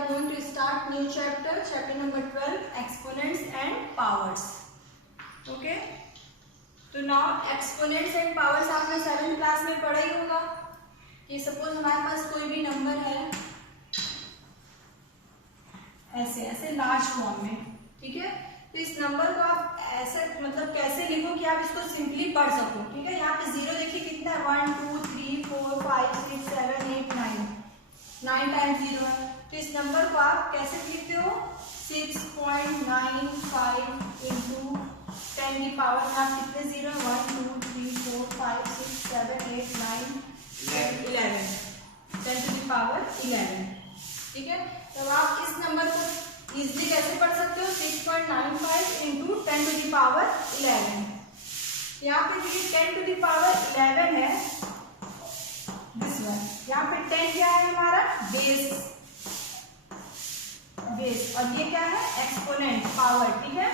are going to start new chapter, chapter number 12, exponents and powers. Okay. तो now exponents and powers आपने 7th class में पढ़ा ही होगा कि सपोज हमारे पास कोई भी नंबर है ऐसे ऐसे लार्ज फॉर्म में, ठीक है। तो इस नंबर को आप ऐसे मतलब कैसे लिखो कि आप इसको सिंपली पढ़ सको, ठीक है। यहाँ पे जीरो देखिए कितना है, 1 2 3 4 5 6 7 8 9 टाइम्स जीरो है। तो इस नंबर को आप कैसे लिखते हो, 6.95 इंटू 10 की पावर में आप कितने जीरो, 1 2 3 4 5 6 7 8 9 10 11 10 टू द पावर 11, ठीक है। तो आप इस नंबर को इजीली कैसे पढ़ सकते हो, 6.95 इंटू 10 टू द पावर 11। यहाँ पे देखिए 10 टू द पावर 11 है दिस वन। यहाँ पे 10 क्या है हमारा बेस, और ये क्या है एक्सपोनेंट पावर, ठीक है।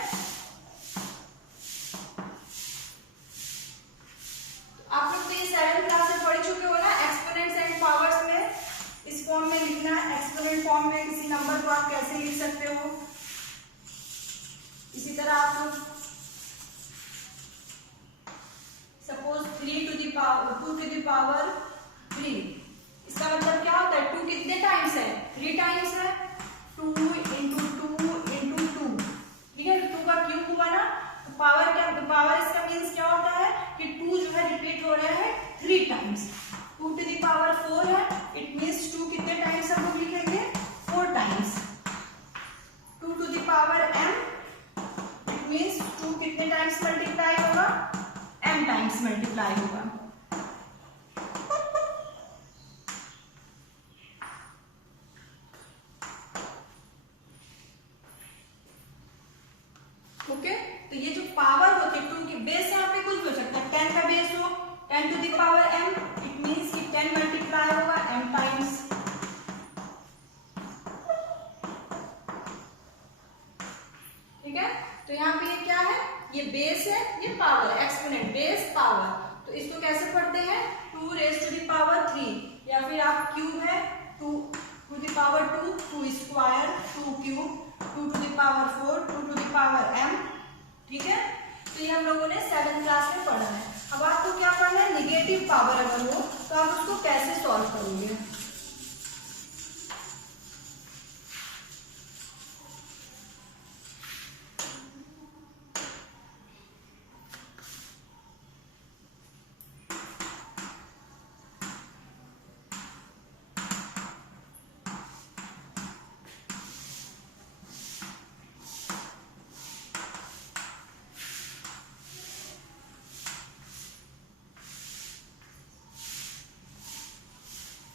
आप लोग तो ये 7th क्लास में पढ़ चुके हो ना, एक्सपोनेंट्स एंड पावर्स में इस फॉर्म में लिखना है। एक्सपोनेंट फॉर्म में किसी नंबर को आप कैसे लिख सकते हो, इसी तरह आप लोग suppose 3 to the power 2 to the power 3, इसका मतलब क्या होता है, 2 कितने टाइम्स है, 3 टाइम्स है, 2 इंटू 2 इंटू 2, ठीक है। 2 का क्यूब हुआ ना, तो पावर क्या, पावर इसका मीन्स क्या होता है कि 2 जो है रिपीट हो रहा है 3 टाइम्स। 2 टू द पावर 4 है, इट मीन्स 2 कितने टाइम्स हम लोग लिखेंगे, 4 times. 2 to the power m, it means 2 कितने टाइम्स मल्टीप्लाई होगा, m टाइम्स मल्टीप्लाई होगा। ओके तो ये जो पावर होती है 2 की बेस यहाँ पे कुछ भी हो सकता है, 10 का बेस हो 10 to the power m, it means कि 10 मल्टीप्लाई होगा m टाइम्स, ठीक है। तो यहाँ पे ये क्या है, ये बेस है, ये पावर, एक्सपोनेंट बेस पावर। तो इसको कैसे पढ़ते हैं, 2 रेज टू द पावर 3, या फिर आप क्यूब है 2 to the power 2, 2 square 2 cube, 2 to the power 4, 2 to the power m, ठीक है। तो ये हम लोगों ने 7th क्लास में पढ़ा है। अब आपको क्या पढ़ना है, निगेटिव पावर अगर हो तो आप उसको कैसे सॉल्व करोगे।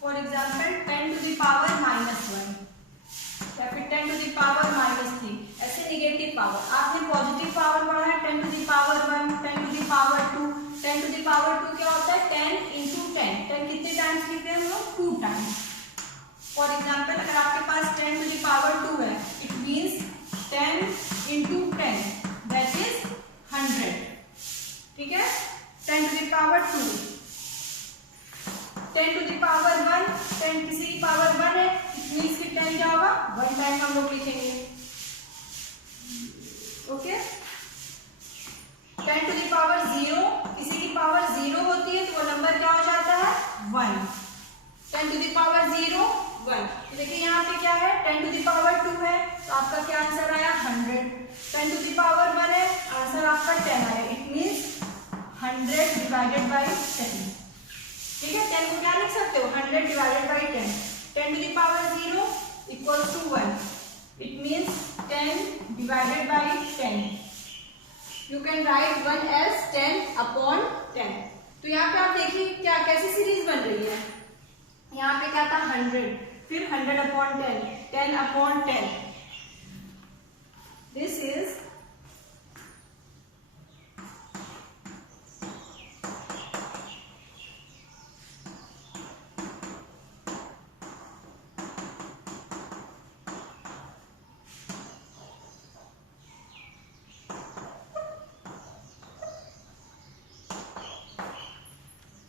For example 10 to the power -1 या फिर 10 टू द पावर -3, ऐसे निगेटिव पावर। आपने पॉजिटिव पावर पढ़ा है 10 to the power 1, 10 to the power 2। 10 to the power 2 क्या होता है, 10 इंटू 10। 10 कितने टाइम्स लिखते हैं हम लोग, 2 टाइम्स। फॉर एग्जाम्पल अगर आपके पास 10 टू द पावर 2 है, it means 10 into 10 that is 100, ठीक है। 10 to the power 2, 10 to the power 1, 10 किसी की पावर 1 है, इट मीन्स कि 10 क्या होगा, 1 टाइम हम लोग लिखेंगे, ओके। 10 टू द पावर 0, किसी की पावर 0 होती है तो वो नंबर क्या हो जाता है, 1। 10 टू द पावर 0 1, तो देखिए यहाँ पे क्या है, 10 टू द पावर 2 है तो आपका क्या आंसर आया, 100। 10 टू द पावर 1 है, आंसर आपका 10 आया, इट मीन्स 100 डिवाइडेड बाई 10, ठीक है। 10 को क्या लिख सकते हो, 100 divided by 10। 10 to the power 0 equals to 1, it means 10 divided by 10। You can write 1 as 10 upon 10। तो यहाँ पे आप देखिए क्या कैसी सीरीज बन रही है, यहाँ पे क्या था 100, फिर 100 अपॉन 10, 10 अपॉन 10, दिस इज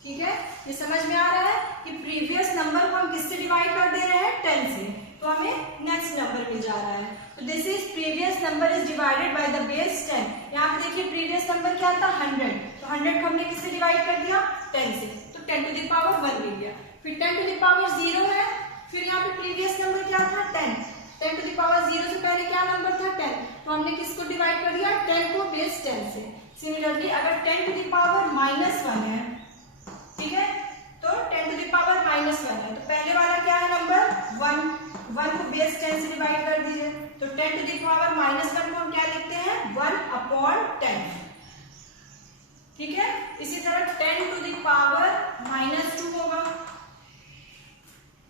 ठीक है। ये समझ में आ रहा है कि प्रीवियस नंबर को हम किससे डिवाइड कर दे रहे हैं, 10 से। तो हमें नेक्स्ट नंबर मिल जा रहा है। तो this is previous number is divided by the base 10। यहाँ पे देखिए प्रीवियस नंबर क्या था 100, तो 100 को हमने किससे डिवाइड कर दिया 10 से, तो 10 टू द पावर 1 मिल गया। फिर 10 टू द पावर 0 है, फिर यहाँ पे प्रीवियस नंबर क्या था 10, 10 टू द पावर 0 से पहले क्या नंबर था 10, तो हमने किसको डिवाइड कर दिया 10 को बेस 10 से। सिमिलरली अगर 10 टू द पावर -1 है, ठीक है, तो 10 टू द पावर -1 है, तो पहले वाला क्या है नंबर 1 को बेस 10 से डिवाइड कर दीजिए, तो 10 टू द पावर -1 को हम क्या लिखते हैं 1/10, ठीक है। इसी तरह 10 टू द पावर -2 होगा,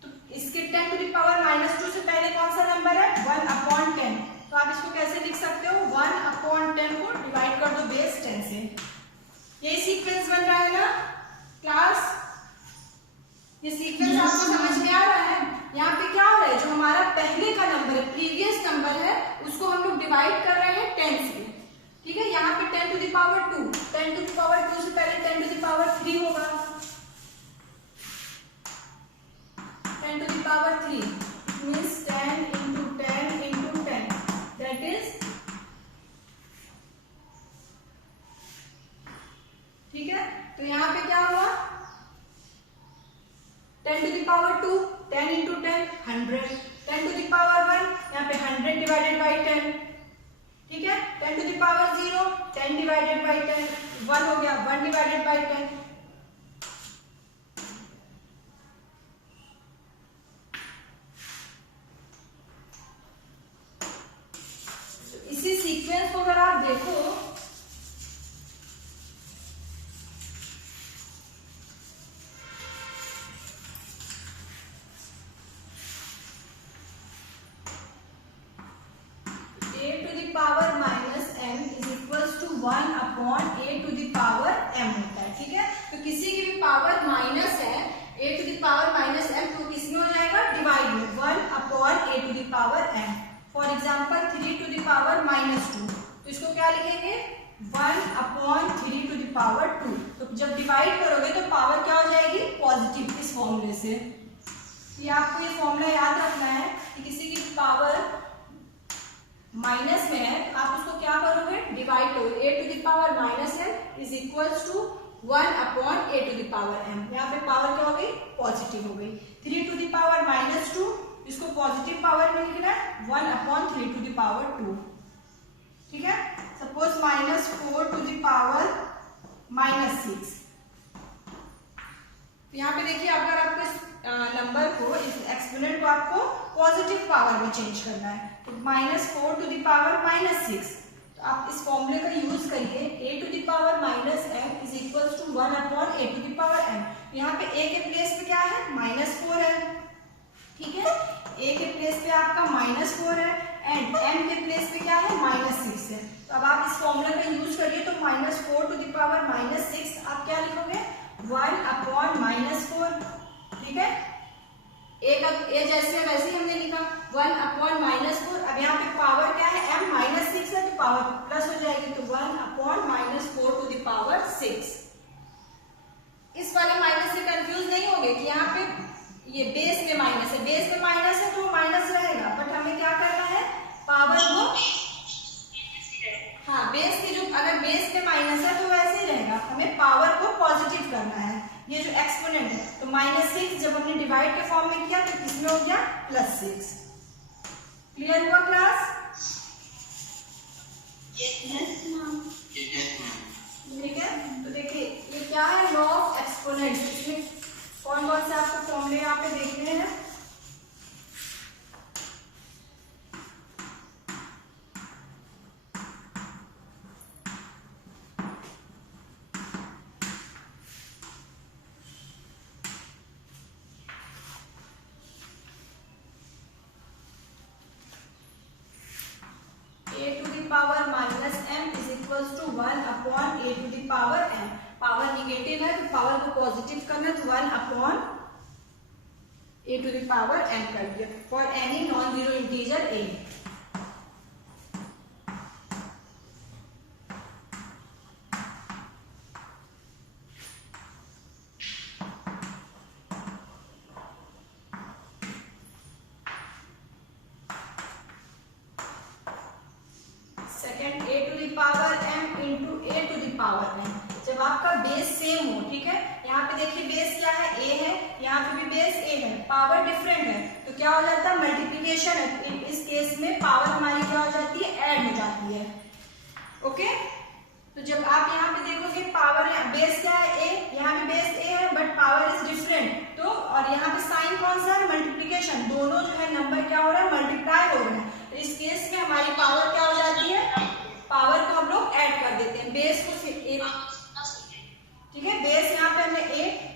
तो इसके 10 टू द पावर -2 से पहले कौन सा नंबर है 1/10, तो आप इसको कैसे लिख सकते हो 1/10 को डिवाइड कर दो बेस 10 से। ये सीक्वेंस बन रहा है ना क्लास, ये सीक्वेंस आपको समझ में आ रहा है। यहाँ पे क्या हो रहा है, जो हमारा पहले का नंबर है प्रीवियस नंबर है उसको हम लोग डिवाइड कर रहे हैं 10 से, ठीक है। यहाँ पे 10 to the power 2, 10 to the power 2 से पहले 10 टू द पावर 3 होगा, 10 to the power 3 means 10 into 10 into 10, that is, ठीक है। तो यहाँ पे क्या हुआ 10 to the power 2, 10 into 10 100, 10 to the power 1 यहाँ पे 100 divided by 10, ठीक है। 10 to the power 0 10 divided by 10, 1 हो गया 1 divided by 10, इसी सीक्वेंस को अगर आप देखो a to the power -m is equals to 1/a to the power m होता है, ठीक है। तो किसी की भी पावर माइनस है a to the power -m, तो किसमें हो जाएगा डिवाइड में 1/a to the power m। For example 3 to the power -2, तो इसको क्या लिखेंगे 1/3 टू द पावर 2, तो जब डिवाइड करोगे तो पावर क्या हो जाएगी पॉजिटिव इस फॉर्मूले से। ये आपको ये फॉर्मूला याद रखना है कि किसी की पावर माइनस में है तो आप उसको क्या करोगे डिवाइड करोगे, a to the power -m is equals to 1/a to the power m। यहाँ पे पावर क्या हो गई पॉजिटिव हो गई। 3 टू द पावर -2 इसको पॉजिटिव पावर में लिखना है 1/3 टू द पावर 2, ठीक है। सपोज -4 टू द पावर -6, तो यहाँ पे देखिए अगर आपको इस नंबर को इस एक्सपोनेंट को आपको पॉजिटिव पावर में चेंज करना है, तो -4 टू द पावर -6, तो आप इस फॉर्मूले का यूज करिए a to the power -m is equals to 1/a to the power m। यहाँ पे a के प्लेस पे क्या है -4 है, ठीक है। a के प्लेस पे आपका -4 है एंड m के प्लेस पे क्या है -6 है, तो अब आप इस फॉर्मूला का यूज करिए, तो -4 टू द पावर -6 आप क्या लिखोगे 1/-4, ठीक है। a जैसे वैसे ही हमने लिखा 1/-4। अब यहाँ पे पावर क्या है m -6 है, तो पावर प्लस हो जाएगी, तो 1/-4 टू द पावर 6। इस वाले माइनस से कंफ्यूज नहीं होगे कि यहाँ पे ये बेस में माइनस है, बेस में माइनस है तो माइनस रहेगा, बट हमें क्या करना है पावर को, हाँ बेस के जो अगर बेस में माइनस है तो वैसे ही रहेगा, हमें पावर को पॉजिटिव करना है। ये जो एक्सपोनेंट है तो -6 जब हमने डिवाइड के फॉर्म में किया तो किसमें हो गया +6। क्लियर हुआ क्लास? ठीक है। तो देखिए ये क्या है लॉ ऑफ एक्सपोनेंट, इसमें कौन कौन से आपको फॉर्मूले यहाँ पे देखने हैं। a to the power -m is equals to 1/a to the power m। Power negative है तो पावर को पॉजिटिव करना, तो 1/a to the power m कर दिया for any non zero integer a। Power different है, तो क्या हो जाता है, मल्टीप्लीकेशन है। इस केस में पावर हमारी क्या हो जाती है, ऐड हो जाती है। ओके, तो जब आप यहाँ पे देखोगे पावर, बेस क्या है, ए, यहाँ पे बेस ए है बट पावर इज डिफरेंट, तो और यहाँ पे साइन कौन सा है, मल्टीप्लीकेशन, दोनों जो है नंबर क्या हो रहा है, मल्टीप्लाई हो रहे हैं। तो इस केस में हमारी पावर क्या हो जाती है, पावर को हम लोग ऐड कर देते हैं, बेस को ठीक है, बेस यहाँ पे हमने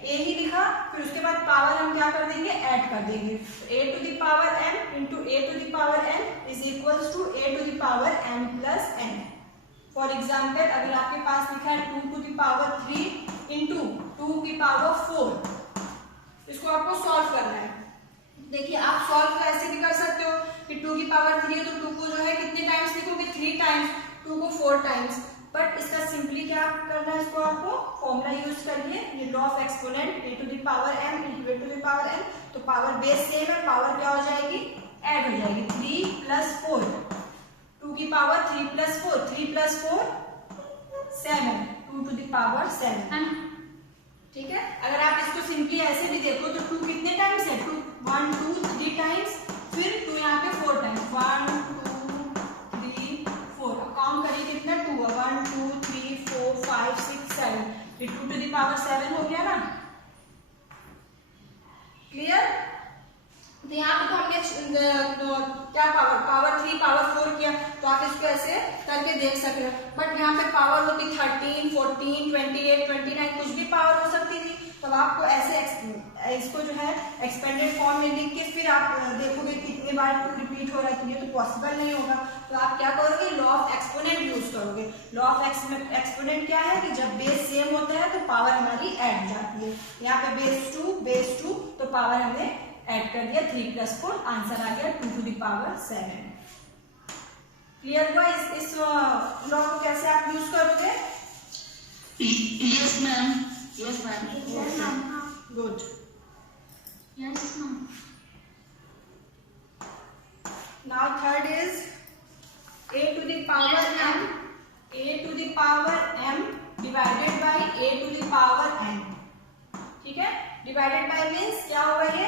ए ही लिखा, फिर उसके बाद पावर हम क्या कर देंगे, ऐड कर देंगे। तो a to the power m into a to the power n is equals to a to the power m plus n। For example, अगर आपके पास लिखा है 2 टू द पावर 3 इंटू 2 की पावर 4, इसको आपको सॉल्व करना है। देखिए, आप सॉल्व ऐसे भी कर सकते हो कि 2 की पावर 3 है तो 2 को जो है कितने टाइम्स लिखोगे, 3 टाइम्स, 2 को 4 टाइम्स। बट इसका सिंपली क्या करना है, इसको आपको फॉर्मूला यूज करिए, ये law of exponent a to the power m into a to the power n, तो पावर बेस सेम है, पावर क्या हो जाएगी, ऐड हो जाएगी, 3 प्लस 4, 2 की power 3 plus 4, 3 plus 4 7, 2 to the power 7। ठीक है, अगर आप इसको सिंपली ऐसे भी देखो तो 2 कितने टाइम्स है, 2 1 2 3 टाइम्स, फिर 2 यहाँ पे 4 टाइम्स, 1 2 3 4, अब काउंट करिए कितना, 2 है, 1 2 3 4 5 6 7, ये 2 टू द पावर 7 हो गया ना। क्लियर, तो यहाँ पे तो हमने क्या पावर 3 पावर 4 किया, तो आप इसको ऐसे करके देख सकते हो। बट यहाँ पे पावर होती 13 14 28 29, कुछ भी पावर हो सकती थी, तो आपको ऐसे इसको जो है एक्सपेंडेड फॉर्म में लिख के फिर आप देखोगे कितने बार रिपीट हो रहा है, तो ये तो पॉसिबल नहीं होगा। तो आप क्या करोगे, लॉ ऑफ एक्सपोनेंट यूज करोगे। लॉ ऑफ एक्सपोनेंट क्या है कि जब बेस सेम होता है तो पावर हमारी ऐड हो जाती है। यहाँ पे बेस 2 तो पावर हमने ऐड कर दिया, 3 प्लस 4, आंसर आ गया 2 टू द पावर 7। क्लियर हुआ इस लॉ को कैसे आप यूज करोगे? Yes ma'am, yes ma'am, good, yes ma'am. Now third is a to the power m, a to the power m divided by a to the power n। ठीक है, divided by means क्या होगा, ये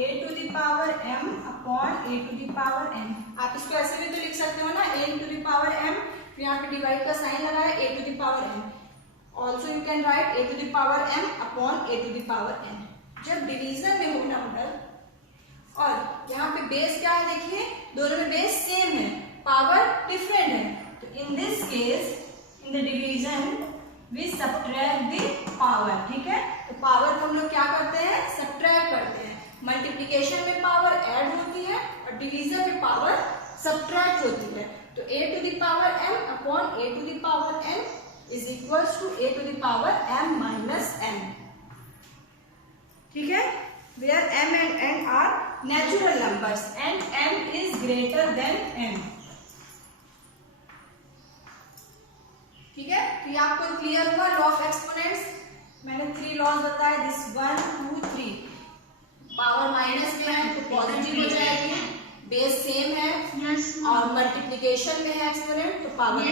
a to the power m upon a to the power n। आप इसको ऐसे भी तो लिख सकते हो ना, a to the power m, फिर यहाँ पे डिवाइड का साइन लगा है, a to the power n। Also you can write a to the power m upon a to the power n। जब डिवीजन में हो नंबर और यहाँ पे बेस क्या है, देखिए दोनों में बेस सेम है, पावर डिफरेंट है, तो in this case in the division we subtract the power. ठीक है, तो पावर को हम लोग क्या करते हैं, सबट्रैक्ट करते हैं। मल्टीप्लिकेशन में पावर ऐड होती है और डिवीजन में पावर सबट्रैक्ट होती है। तो a to the power m upon a to the power n is equals to a to the power m minus n। ठीक है, where m and n are natural numbers and m is greater than n। ठीक है, तो ये आपको clear हुआ law of exponents. मैंने 3 laws बताए, दिस 1 2 3। पावर माइनस में है तो पॉजिटिव हो जाएगी, बेस सेम है, और मल्टीप्लिकेशन में है एक्सपोनेंट तो पावर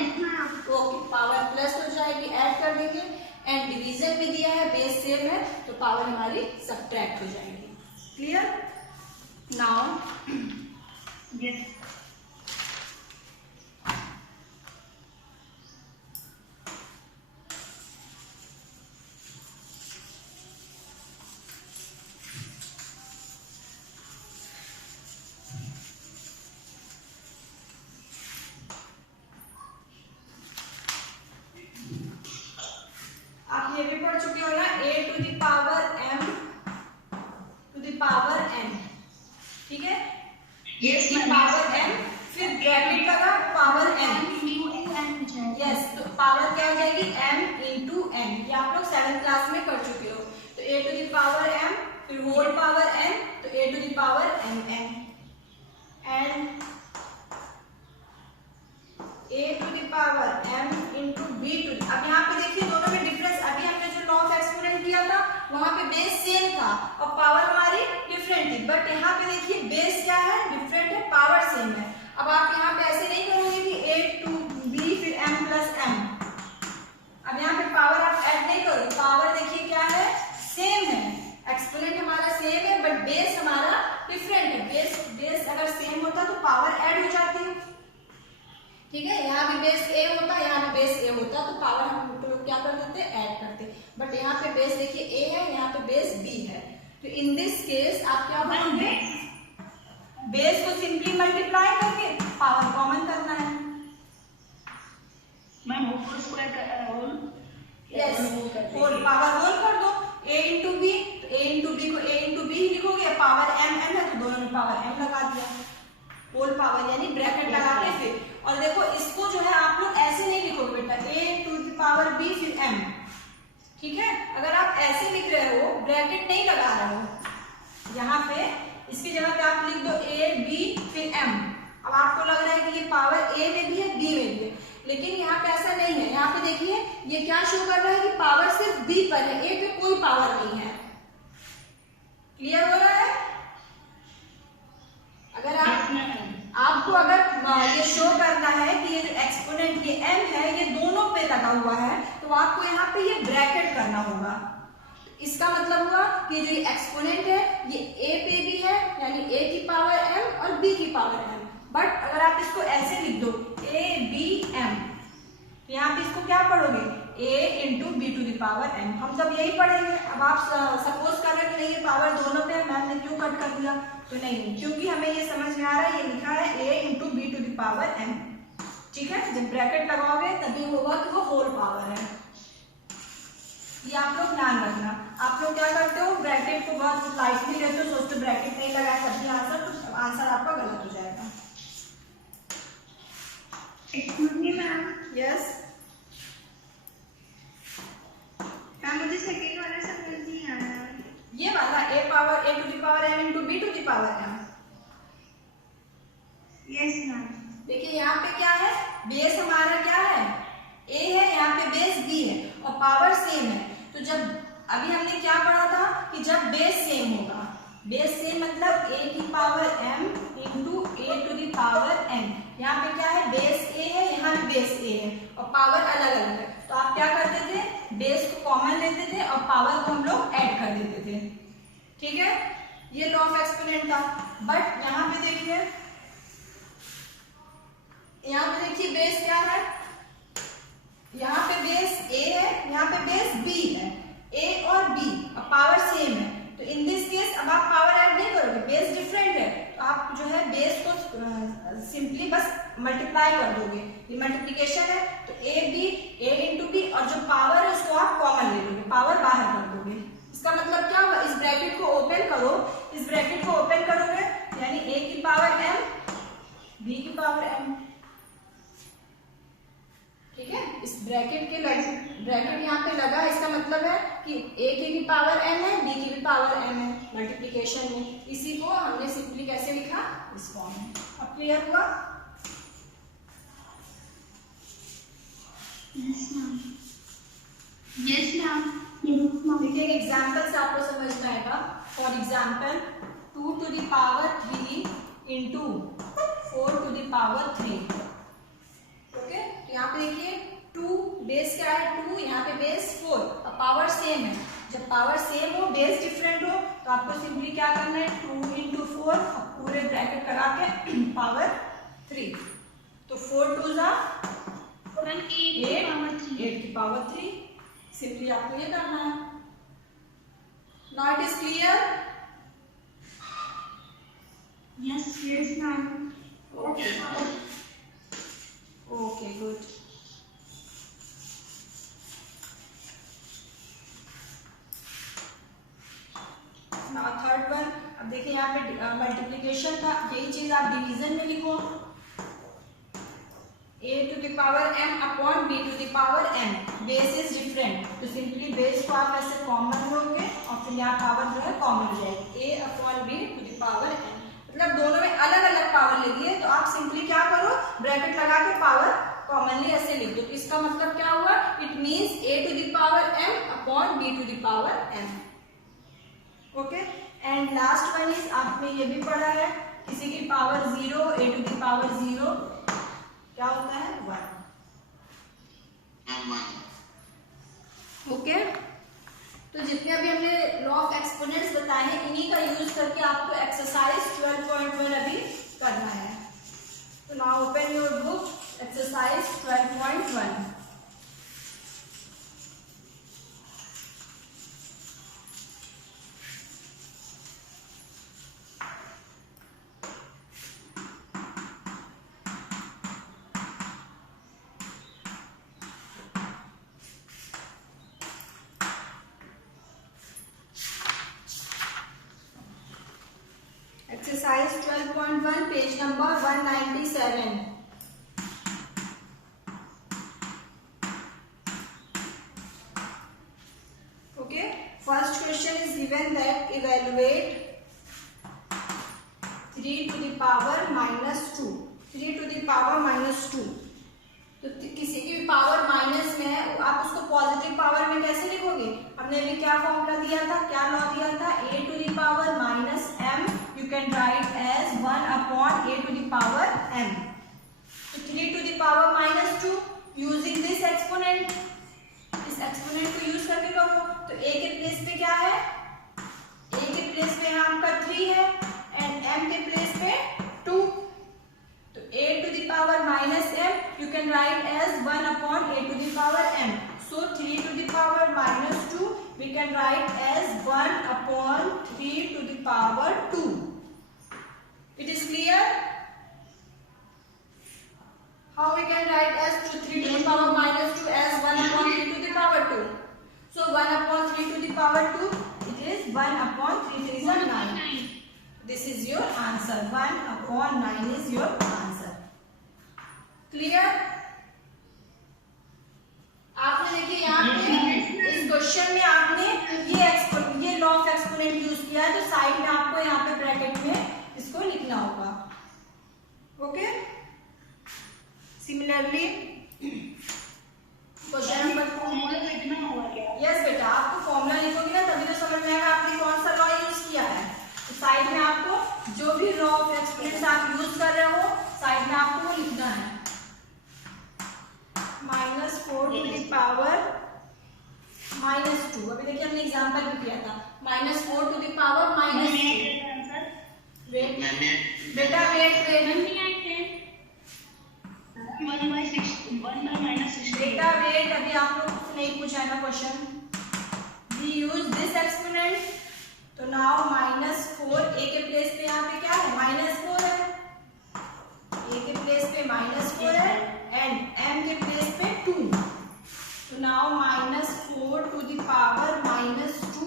ओके पावर प्लस हो जाएगी, ऐड कर देंगे। एंड डिवीजन में दिया है, बेस सेम है तो पावर हमारी सबट्रैक्ट हो जाएगी। क्लियर, नाउ यस आप ये भी पढ़ चुके हो ना, a to the power m to the power n। ठीक है, यस पावर m, फिर ब्रैकेट लगा पावर n। यस, तो पावर क्या हो जाएगी, m इंटू n। ये आप लोग 7th क्लास में कर चुके हो। तो a to the power m, फिर होल पावर n, तो a to the power mn and a to the power m into b to. अब यहाँ पे देखिए दोनों में डिफरेंस, अभी हमने जो लॉ ऑफ एक्सपोनेंट किया था वहां पे बेस सेम था और पावर हमारी डिफरेंट थी, बट यहाँ पे देखिए बेस क्या है, डिफरेंट है, पावर सेम है। अब आप यहाँ पे ऐसे नहीं करोगे कि a टू b फिर m प्लस m। अब यहाँ पे पावर आप ऐड नहीं करो, पावर देखिए क्या है, सेम है, एक्सपोनेंट हमारा सेम है बट बट बेस हमारा डिफरेंट है। बेस अगर सेम होता तो पावर ऐड हो जाती है, ठीक है। यहाँ भी बेस ए होता, यहाँ भी बेस ए होता तो पावर हम लोग क्या कर देते, ऐड करते। बट यहाँ पे बेस देखिए ए है, यहाँ पे बेस बी है, तो इन दिस केस आप क्या बोलोगे, बेस को सिंपली मल्टीप्लाई करके पावर कॉमन करना है। मैम होल स्क्वायर का whole, yes, whole power whole कर दो, a इंटू बी, तो a इंटू बी को a इंटू बी लिखोगे, पावर m m है तो दोनों में पावर m लगा दिया, होल पावर यानी ब्रैकेट लगा के फिर। और देखो इसको जो है आप लोग ऐसे नहीं लिखोगे बेटा, a to the power b फिर m, ठीक है। अगर आप ऐसे लिख रहे हो, ब्रैकेट नहीं लगा रहे हो, यहाँ पे इसकी जगह पे आप लिख दो a b फिर m। अब आपको लग रहा है कि ये पावर a में भी है b में भी है, लेकिन यहाँ पे ऐसा नहीं है। यहाँ पे देखिए ये क्या शो कर रहा है कि पावर सिर्फ b पर है, a पे कोई पावर नहीं है। क्लियर हो रहा है? अगर आपको अगर ये शो करना है कि ये जो एक्सपोनेंट ये m है ये दोनों पे लगा हुआ है, तो आपको यहाँ पे ये ब्रैकेट करना होगा। इसका मतलब हुआ कि जो ये एक्सपोनेंट है ये a पे भी है, यानी a की पावर m और b की पावर m। बट अगर आप इसको ऐसे लिख दो a b m, तो यहाँ पे इसको क्या पढ़ोगे, a into b to the power m। हम सब यही पढ़ेंगे। अब आप सपोज कर रहे हैं कि नहीं ये पावर दोनों पे है, मैम ने क्यों कट कर दिया, तो नहीं, क्योंकि हमें ये समझ में आ रहा है, ये लिखा है a into b to the power m, ठीक है। जब ब्रैकेट लगाओगे तभी होगा कि वो होल पावर है। ये आप लोग ध्यान रखना। आप लोग क्या करते हो, ब्रैकेट को बहुत लाइटली लेते हो, सोचते ब्रैकेट नहीं लगाया तभी आंसर, तो आंसर आपका गलत हो जाएगा। Excuse me ma'am, yes ma'am मुझे सेकंड वाला समझ नहीं आया। ये वाला a power a to the power m into b to the power m। Yes ma'am. देखिए यहाँ पे क्या है, बेस हमारा क्या है, a है, यहाँ पे बेस b है और पावर सेम है। तो जब अभी हमने क्या पढ़ा था कि जब बेस सेम होगा, बेस सेम मतलब a की power m into a to the power n। यहाँ पे क्या है, बेस a है, यहाँ पे बेस a है और पावर अलग अलग है, तो आप क्या करते थे, बेस को कॉमन लेते थे और पावर को हम लोग ऐड कर देते थे, ठीक है। ये लॉ ऑफ एक्सपोनेंट था। बट यहाँ पे देखिए, यहाँ पे देखिए बेस क्या है, यहाँ पे बेस a है, यहाँ पे बेस b है, a और b और पावर सेम है। तो इन दिस केस अब आप पावर ऐड नहीं करोगे, बेस डिफरेंट है, तो आप जो है बेस को सिंपली बस मल्टीप्लाई कर दोगे, ये मल्टीप्लिकेशन है, तो a इंटू बी और जो पावर है उसको आप कॉमन ले लोगे, पावर बाहर कर दोगे। इसका मतलब क्या होगा, इस ब्रैकेट को ओपन करो, इस ब्रैकेट को ओपन करोगे यानी a की पावर m b की पावर m, ठीक है। इस ब्रैकेट के ब्रैकेट यहाँ पे लगा, इसका मतलब है कि a की भी पावर m है, b की भी पावर m है मल्टीप्लिकेशन में। इसी को हमने सिंपली कैसे लिखा, इस फॉर्म में। अब क्लियर हुआ? Yes ma'am. Yes ma'am. देखिए एग्जाम्पल से आपको समझ में आएगा। For example 2 to the power 3 into 4 to the power 3। Okay, तो यहाँ पे देखिए 2 बेस क्या है, 2, यहाँ पे बेस 4 और पावर सेम है। जब पावर सेम हो, बेस डिफरेंट हो, तो आपको सिंपली क्या करना है, 2 इंटू 4 और पूरे ब्रैकेट लगा के पावर 3, तो 4 2 जा 8 की पावर 3। सिंपली आपको ये करना है। Now it is clear? Yes yes ma'am. Okay okay good. Now third one. अब देखिए यहाँ पे मल्टीप्लिकेशन था, यही चीज आप डिवीजन में लिखो, a to the power m upon b to the power m। Base is different, तो सिंपली बेस को आप ऐसे कॉमन लोगे और फिर यहाँ पावर जो है कॉमन हो जाएगी, a upon b to the power m। मतलब दोनों में अलग अलग पावर लगी है, तो आप सिंपली क्या करो, ब्रैकेट लगा के पावर कॉमनली ऐसे लिख दो। इसका मतलब क्या हुआ, it means a to the power m upon b to the power m। Okay, and last one is, आपने ये भी पढ़ा है, किसी की power 0, a to the power 0 क्या होता है, 1। ओके, तो जितने अभी हमने लॉ ऑफ एक्सपोनेंट्स बताए हैं, इन्हीं का यूज करके आपको एक्सरसाइज 12.1 अभी करना है। तो now open your book, exercise 12.1। Exercise 12.1, page number 197. Okay, first question is given that evaluate 3 to the power minus 2. 3 to the power minus 2. तो किसी की भी पावर माइनस में है, आप उसको पॉजिटिव पावर में कैसे लिखोगे? हमने अभी क्या फॉर्मूला दिया था, क्या लॉ दिया था? a to the power minus m you can write as 1 upon a to the power m. तो 3 to the power minus 2 using this exponent, इस एक्सपोनेंट को यूज करके करो। तो a के प्लेस पे क्या है? a के प्लेस पे यहाँ आपका 3 है एंड m के प्लेस पे 2। तो a to the power minus m you can write as 1 upon a to the power m. So 3 to the power minus 2 we can write as 1 upon 3 to the power 2. It is clear? How we can write as 3 to the power minus 2 as 1 upon 3 to the power 2? So 1 upon 3 to the power 2, it is 1 upon 3 is 9. This is your answer. 1 upon 9 is your answer. Clear? आपने देखिए यहाँ पे इस question में आपने ये law of exponent use किया है, तो साइड में आपको यहाँ पे ब्रैकेट में इसको लिखना होगा। ओके, सिमिलरली क्वेश्चन नंबर 4 लिखना होगा क्या? यस बेटा, आपको फॉर्मूला लिखोगे ना तभी तो समझ में आएगा आपने कौन सा लॉ यूज किया है। तो साइड में आपको जो भी लॉ ऑफ एक्सपोनेंट्स आप यूज कर रहे हो साइड में आपको वो लिखना है। Minus 4 to the power minus 2, अभी देखिए हमने एग्जांपल भी किया था। Minus 4 to the power minus 2। Wait बेटा, वेट बेटा वेट, अभी आप लोग कुछ नहीं पूछा है ना question. We use this exponent, तो नाउ माइनस 4 a के प्लेस पे यहाँ पे क्या है? माइनस 4 है। a के प्लेस पे माइनस 4 है एंड m के प्लेस पे 2। तो now minus 4 to the power minus 2,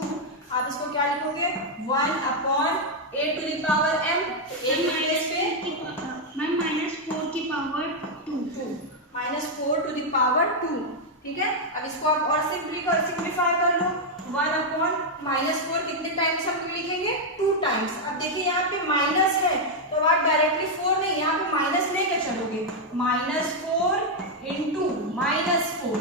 आप इसको क्या लिखोगे? 1 upon a to the power m। a के प्लेस पे मैम माइनस 4 की power 2, minus 4 to the power 2। ठीक है, अब इसको आप और सिंप्लीफाई कर लो। 1 अपॉन माइनस 4 कितने टाइम्स हम लिखेंगे? 2 टाइम्स। अब देखिए यहाँ पे माइनस है तो आप डायरेक्टली 4 नहीं, यहाँ पे माइनस लेकर चलोगे। Minus 4 into minus 4।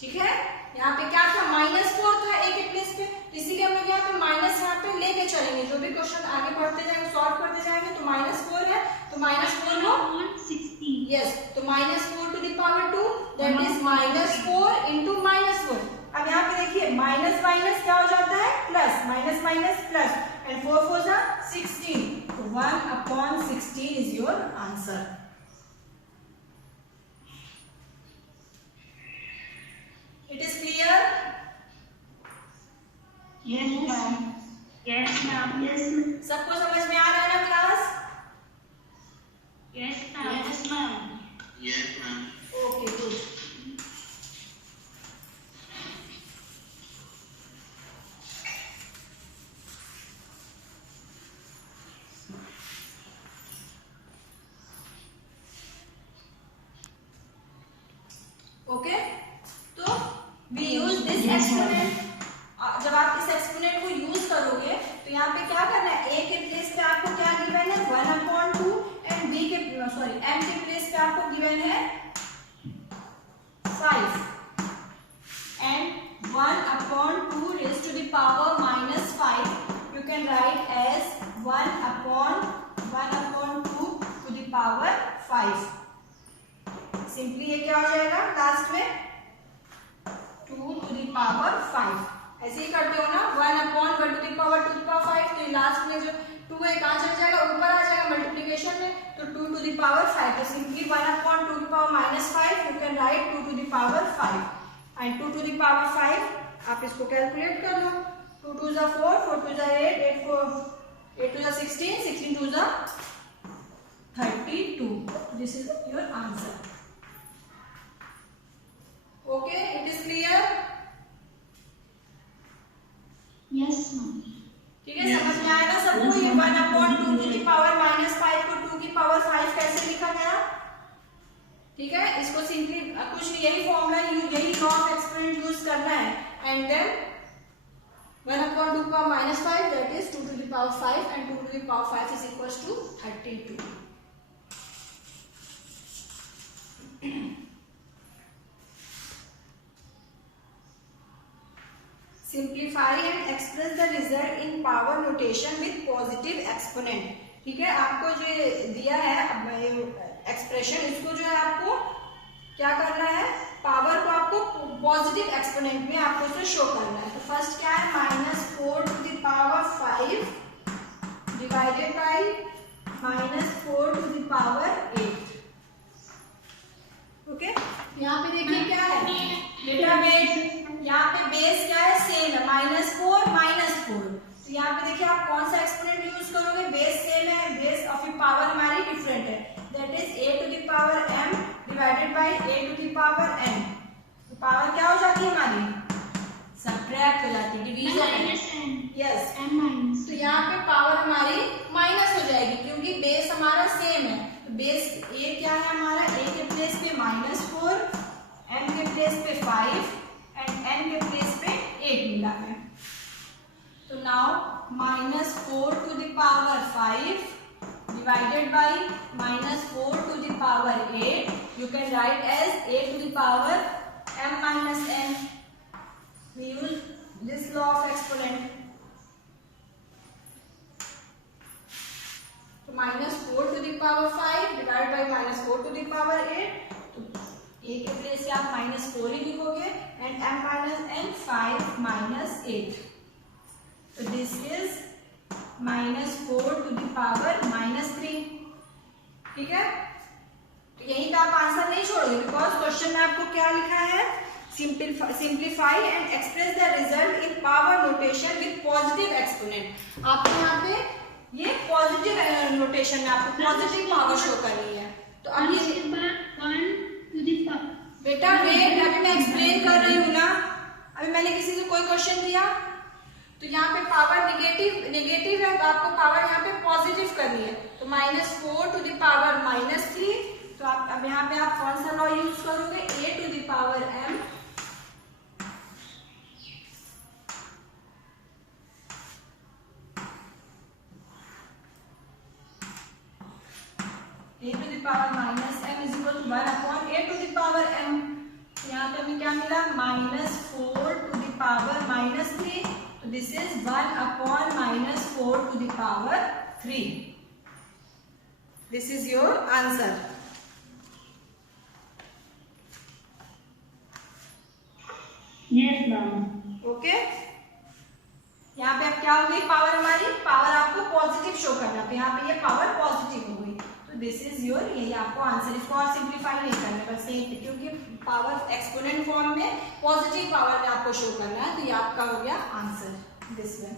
ठीक है, यहाँ पे क्या था? माइनस 4 था a के प्लेस पे, इसीलिए हम लोग यहाँ पे माइनस यहाँ पे लेके चलेंगे। जो भी क्वेश्चन आगे बढ़ते जाएंगे, सॉल्व करते जाएंगे, तो माइनस 4 है तो माइनस 4 लो 16। यस, तो minus 4 to the power 2 that is minus 4 into minus 4। अब यहाँ पे देखिए माइनस माइनस क्या हो जाता है? Plus, minus minus plus and 4 4 जा 16। तो 1 upon 16 is your answer. It is clear? Yes ma'am, yes ma'am, yes सबको समझ में आ रहा है ना class? Yes ma'am, yes ma'am, yes ma'am. Okay, good. Okay, तो वी यूज दिस एक्सपोनेंट। जब आप इस एक्सपोनेंट को यूज करोगे तो यहाँ पे क्या करना है? a के प्लेस पे आपको क्या गिवन है? 1 अपॉन 2 एंड b के m के प्लेस पे आपको गिवन है 5 and 1 upon 2 raise to the power minus 5 you can write as 1 upon 2 to the power 5। Simply ये क्या हो जाएगा लास्ट में? 2 टू द पावर 5। ऐसे ही करते हो ना, 1 अपॉन 1 टू द पावर इसको कैलकुलेट कर लो। 2 2 जा 4, 4 2 जा 8, 8 2 जा 16, 16 2 जा 32. This is your answer. Okay, it is clear? Yes, ma'am. ठीक है, समझ में आया ना सबको? ये 1/2 टू दी पावर -5 को 2 की पावर 5 कैसे लिखा गया? ठीक है, इसको सिंपली कुछ नहीं, यही फॉर्मूला, यही लॉ ऑफ एक्सपोनेंट यूज करना है, एंड देन 1/2 का -5, that is 2 to the power 5, and 2 to the power 5 is equals to 32. Simplify and express the result in power notation with positive exponent. ठीक है, आपको जो दिया है एक्सप्रेशन, इसको जो है आपको क्या करना है, पावर को आपको पॉजिटिव एक्सपोनेंट में आपको इसे शो करना है. तो फर्स्ट क्या है, -4 to the power 5 divided by -4 to the power 8. Okay, यहाँ पे देखिए क्या है बेटा, वेट यहाँ पे बेस क्या है, सेम है, -4 -4. तो यहाँ पे देखिए आप कौन सा एक्सपोनेंट यूज करोगे, बेस सेम है, बेस ऑफ पावर हमारी डिफरेंट है, that is a to the power m divided by a to the power n. तो पावर क्या हो जाती है हमारी, सब्ट्रैक्ट हो जाती है, डिवीजन. यस, तो यहाँ पे पावर हमारी माइनस हो जाएगी क्योंकि बेस हमारा सेम है. तो बेस a क्या है हमारा, a के प्लेस पे -4, m के प्लेस पे 5 एंड n के प्लेस पे 8 मिला है. तो now -4 to the power 5 divided by -4 to the power 8, you can write as a to the power m minus n. We use this law of exponent. तो -4 to the power 5 divided by -4 to the power 8. तो a के place से आप -4 ही लिखोगे, and m minus n 5 minus 8. तो this is -4 to the power -3. ठीक है, तो यहीं पे आप आंसर नहीं छोड़ोगे, बिकॉज क्वेश्चन में आपको क्या लिखा है, simplify and express the result in power notation with positive exponent. आपको यहाँ पे ये पॉजिटिव नोटेशन में आपको पॉजिटिव पावर शो करनी है. तो अब ये बेटा वेट, अभी मैं एक्सप्लेन कर रही हूँ ना, अभी मैंने किसी से कोई क्वेश्चन दिया तो यहाँ पे पावर नेगेटिव है, तो आपको पावर यहाँ पे पॉजिटिव करनी है. तो -4 टू द पावर -3. तो आप अब यहाँ पे आप कौन सा लॉ यूज करोगे, a to the power m a to the power -m is equal to 1/a to the power m. यहाँ पे हमें क्या मिला, -4 to the power -3. तो this is 1/-4 to the power 3. This is your answer. Yes ma'am. Okay, यहाँ पे अब क्या हो गई, पावर हमारी, पावर आपको पॉजिटिव शो करना, तो यहाँ पे ये पावर पॉजिटिव हो गई. तो दिस इज योर, यही आपको आंसर. इसको और सिंप्लीफाई नहीं करना, बस यही, क्योंकि पावर एक्सपोनेंट फॉर्म में पॉजिटिव पावर में आपको शो करना है. तो ये आपका हो गया आंसर. दिस वन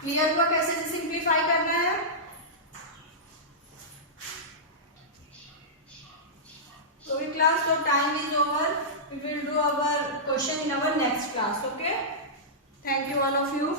क्लियर हुआ कैसे सिंप्लीफाई करना है. So class, so time is over. We will do our question in our next class. Okay, thank you all of you.